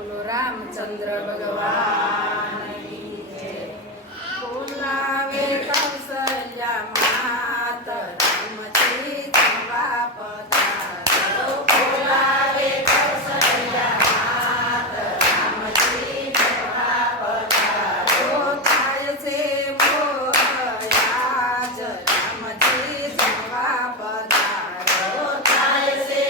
બોલો રામચંદ્ર ભગવાન કી જય। બોલાવે કૌશલ્યા માત રામજી જમવા પધારો। બોલાવે કૌશલ્યા માત રામજી જમવા પધારો। થાય છે મોર આજ રામજી જમવા પધારો। થાય છે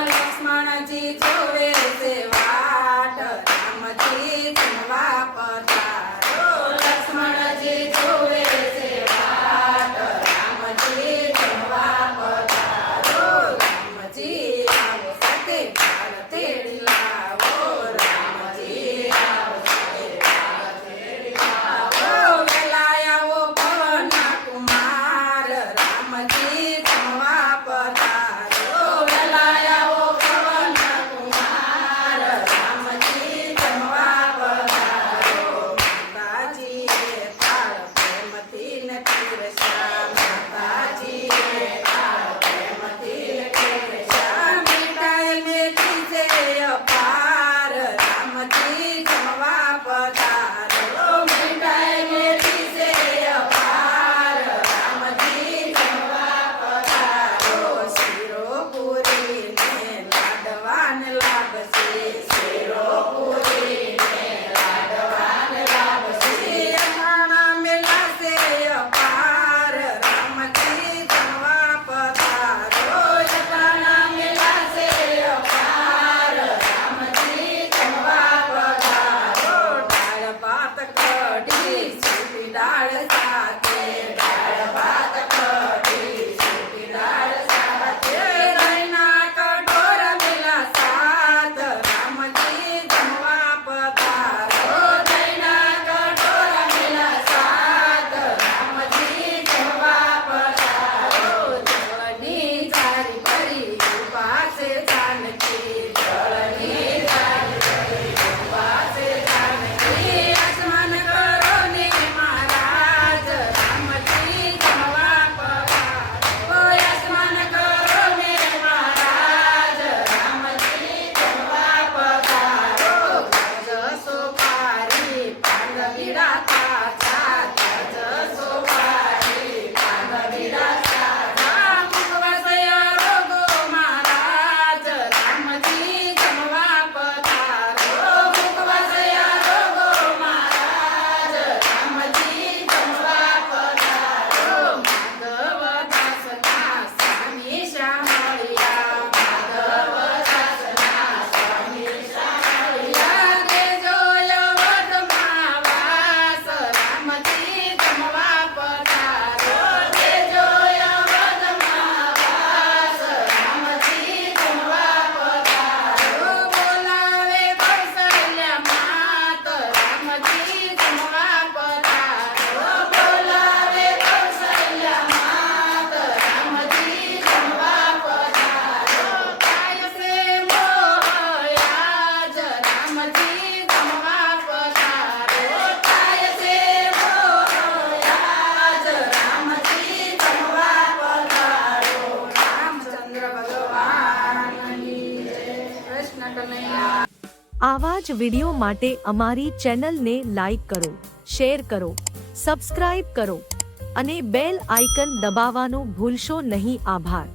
લક્ષ્મણજી જોવે છે વાટ રામજી જમવા પધારો। લક્ષ્મણજી જોવે છે વાટ રામજી જમવા પધારો। રામજી આવો સાથે બાળ તેડી લાવો। રામજી આવો સાથે બાળ તેડી લાવો। વેલા આવો પવનના કુમાર રામજી જમવા પધારો। વેલા આવો પવનના કુમાર રામજી જમવા પધારો। માતાજીએ તાળ પ્રેમથી ને પીરસ્યા। માતાજીએ તાળ પ્રેમથી ને પીરસ્યા। મીઠાઈ મેઠી છે અપાર રામજી જમવા પધારો। મીઠાઈ મેઠી છે અપાર રામજી જમવા પધારો। શીરો પૂરી ને લાડવાને લાવશે। શીરો પૂરી ને લાડવાને લાવશે। અથાણા મેલાશે અપાર રામજી જમવા પધારો। અથાણા મેલાશે અપાર રામજી જમવા પધારો। દાળ ભાત કઢી સૂકી દાળ સાથે। દાળ ભાત કઢી સૂકી દાળ સાથે। દહીંના કટોર મેલા સાત રામજી જમવા પધારો। દહીંના કટોર મેલા સાત રામજી જમવા પધારો। જળની જારી ભરી ઊભા છે જાનકી। જળની જારી ભરી ઊભા છે જાનકી। આસમાન કરો ને મહારાજ રામજી જમવા પધારો। આસમાન કરો ને મહારાજ રામજી જમવા પધારો। જસો પારી પાંડવીડા તાજા। જસો પારી પાંડવીડા તાજા। મુખવાસયા રોગો મહારાજ રામજી જમવા પધારો। મુખવાસયા રોગો મહારાજ રામજી જમવા પધારો। માધવદાસના સ્વામી શામળિયા। માધવદાસના સ્વામી શામળિયા। દેજો અવધમાં વાસ રામજી જમવા પધારો। દેજો અવધમાં વાસ રામજી જમવા પધારો। બોલાવે કૌશલ્યા માત રામજી જમવા પધારો। બોલાવે કૌશલ્યા માત રામજી જમવા પધારો। થાય છે મોહ આજ રામજી જમવા પધારો। થાય છે મોહ આજ રામજી જમવા પધારો। રામચંદ્ર ભગવાનની જય। કૃષ્ણ કનૈયા। આવા જ વિડિયો માટે અમારી ચેનલને લાઈક કરો, શેર કરો, સબસ્ક્રાઇબ કરો અને બેલ આઇકન દબાવવાનું ભૂલશો નહીં। આભાર।